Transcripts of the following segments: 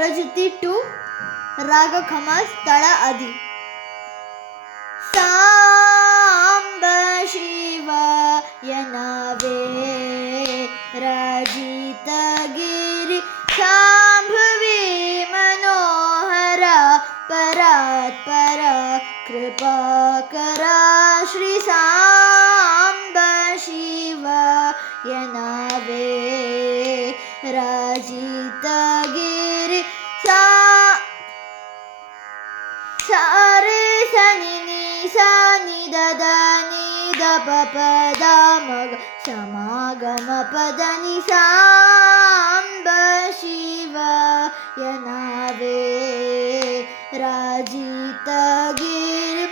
प्रजुति 2 राग खमस तला आदि। सांब शिवाय नावे राजित गिरि शांभवी मनोहरा परात्पर कृपा करा श्री सांब शिवाय नावे राजित गिरि सारे सनि नि सा नि द द नि द प प द म ग समागम पद नि सांब शिवाय नावे राजित गिरि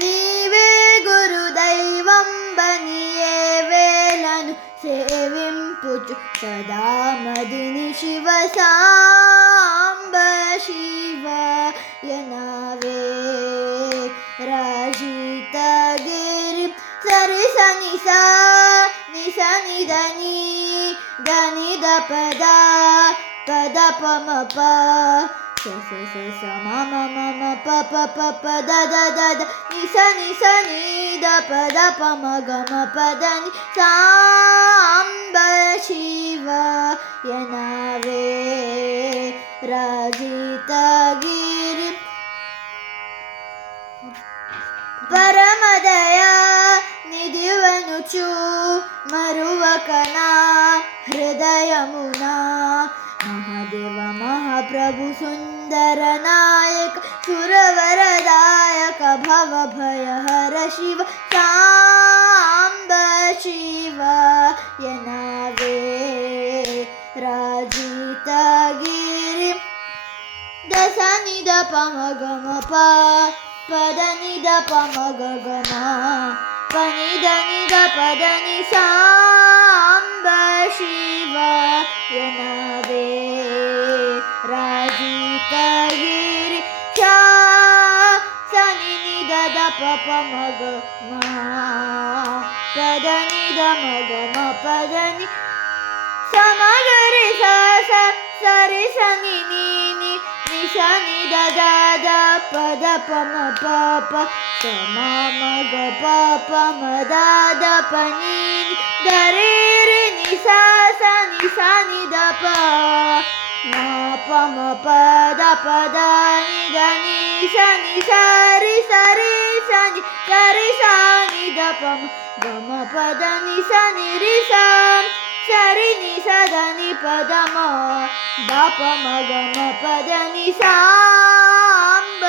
नीवे गुरुदैवं बनिये वेलनु सेविंपुचु सदा मदिनि शिव सांब शिवाय नावे राजित गिरि सरि सनि सा नि स नि द नि द प द प म प स स स स म म म म प प प प द द द द नि स नि द प म ग म प द नि सांब शिवाय नावे राजित गिरि परमदया निधिवनुचु मरुवकना हृदयमुना महादेव महाप्रभु सुंदर नायक सुरवरदायक भवभयहर शिव सांब शिवाय नावे राजित गिरि दस नि द प म ग म प द नि द प म ग ग म प नि द प द नि सांब शिवाय नावे राजित गिरि सा सनि नि द प प म ग म प द नि द म ग म प द नि स म ग रि स स रि स नि नि स नि द प प म प प स म म ग प प म द प नि द रे रे नि स नि द प म प म प द नि द नि स रि स नि द प म ग म प द नि स नि रि स रि नि स द नि प द म द प म ग म प द नि सांब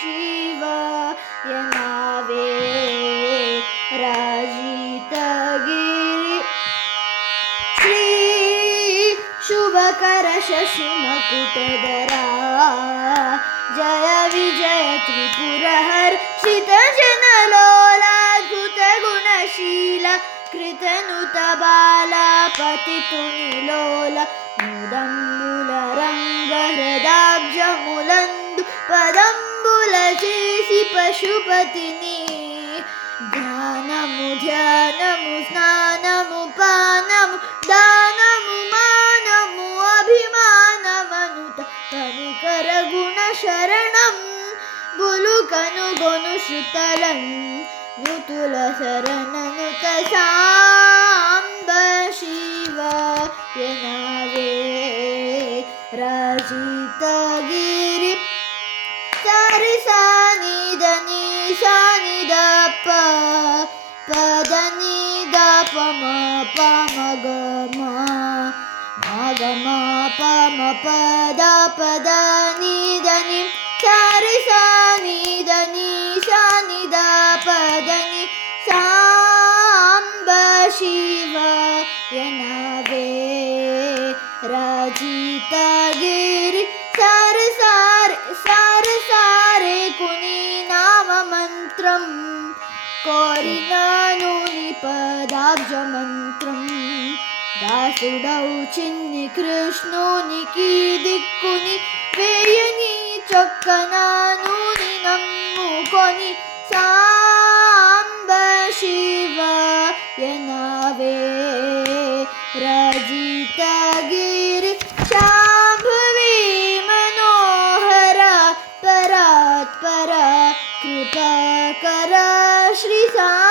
शिवाय नावे राजित गिरि श्री शुभकर शशि मकुटधरा जय विजय त्रिपुरहर श्रित जनलोलाद्भुत गुणशीला कृतनुत बाला पतितुनिलोला मुदम्बुल रंग हृदाब्ज मुलंदु पदंबुल చేసి పశుపతిని ధ్యానము స్నానము పానము దానము మానము అభిమానమనుత కనికర గుణ శరణం బులుకను గొను శృతలం నుతుల శరణనుత సాంబ శివాయ నావే రాజిత గిరి సరి సా ని ద ని సా ని ద ప ప ద ని ద ప మ ప మ గ మ మ గ మ ప మ ప ద ప ద ని ద ని సరి సా ని ద ని సా ని ద ప ద ని सांब शिवाय नावे राजित गिरि सारे कुनि नाम मंत्रम कोरिनानु निपदाब्ज मंत्रम दासुडौ चिन्नि कृष्णुनिकी दिक्कुनि वेयनि चొక్కనానుని నమ్ముకొని सांब शिवाय नावे राजित गिरि शांभ श्री सा